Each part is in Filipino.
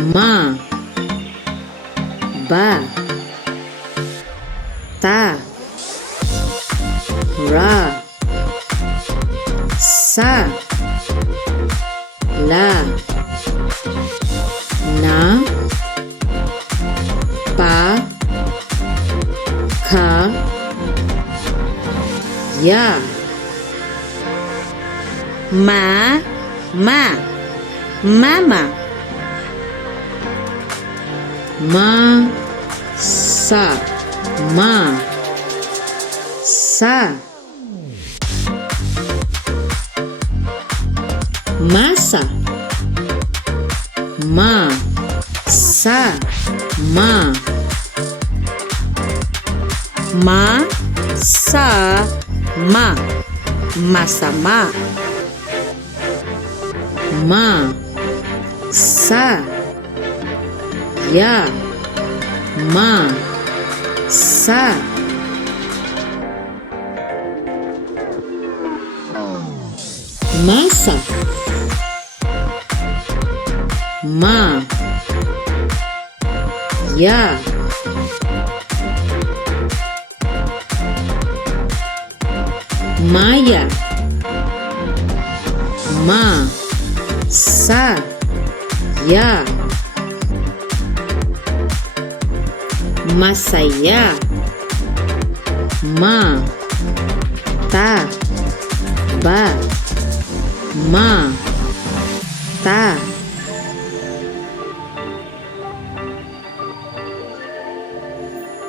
ma, ba, ta, ra, sa, la, na, pa, ka, ya. Ma, mama. Ma, sa, ma, sa. Masa, ma, sa, ma. Ma, sa, ma. Masama. Ma, sa, ya, ma, sa. Masa, ma, ya, maya, ma, sa, ya, masaya, ma, ta, ba, ma, ta.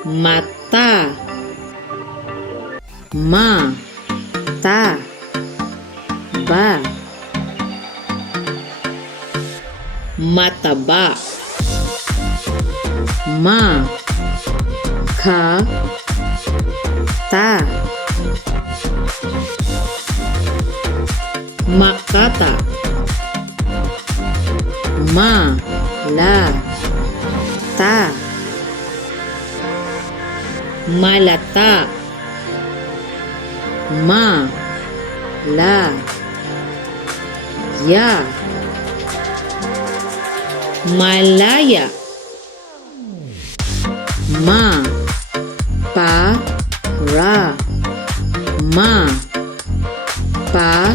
Mata, ma, ta, ba. Mataba, ma, ka, ta. Makata, ma, la, ta. Malata, ma, la, ya. Malaya, ma, pa, ra, ma, pa,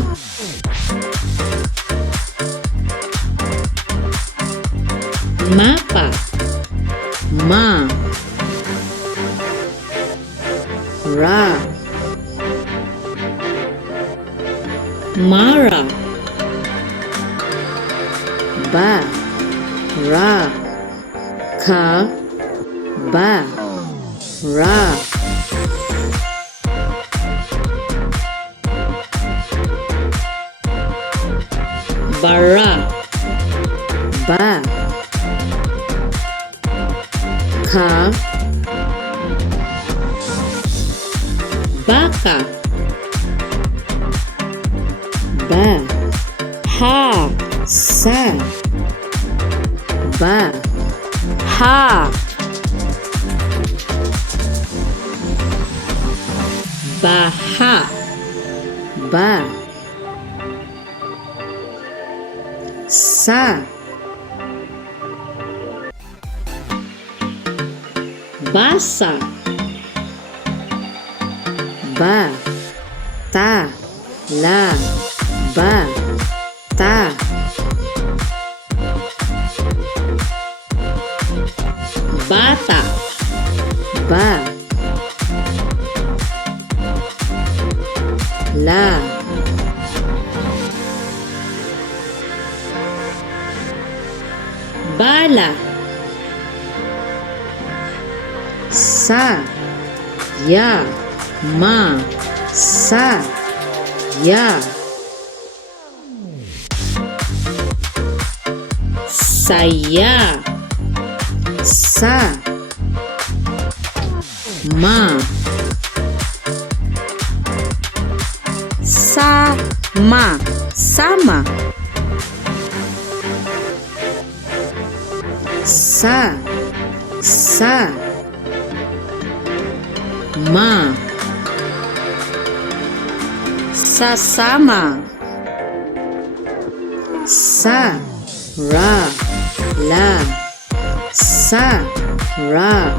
mapa, ma, ra, mara, ba, ra, ka, ba, ra. Bara, ba, ka, baka, ba, ha, sa, ba, Ha, baha, ba, sa, basa, ba, ta, la, ba, ta. Bata, ba, la, bala, sa, ya, ma, sa, ya. Saya, sa, ma, sama, sama. sa, ma, Sasama. sa, ra, la, sa, ra,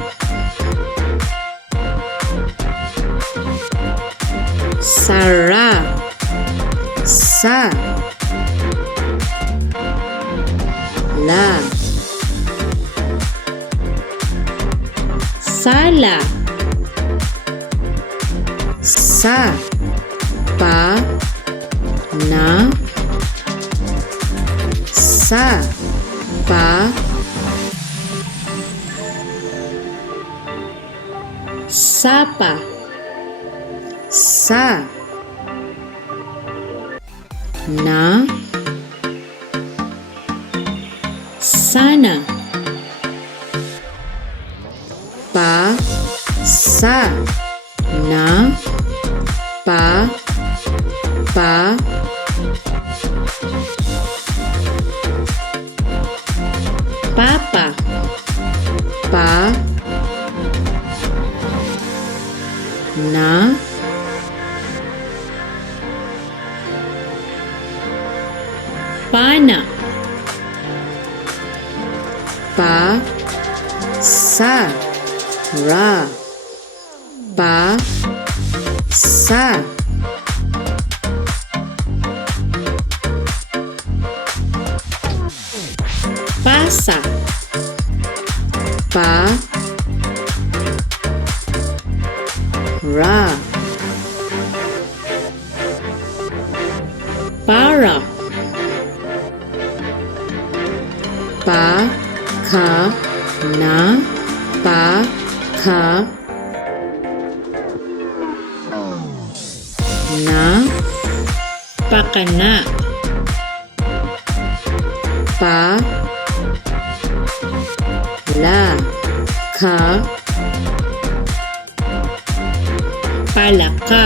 sara, sa, la, sala, sa, pa, na, sa, pa, sapa, sa, na, sana, pa, sa, na, pa, pa, papa, pa, na, pana, pa, sa, ra, pa, sa, pasa, pa, ra, para, pa, ka, na, pa, ka, na, pakana, pa, la, ka, palaka,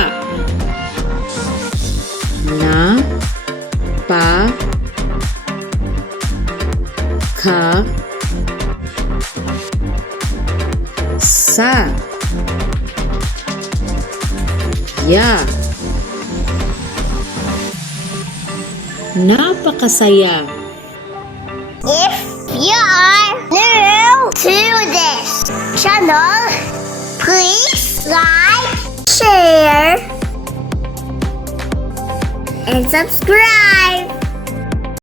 na, pa, ka, sa, ya. Napakasaya. If you are new to this channel, please like, share, and subscribe.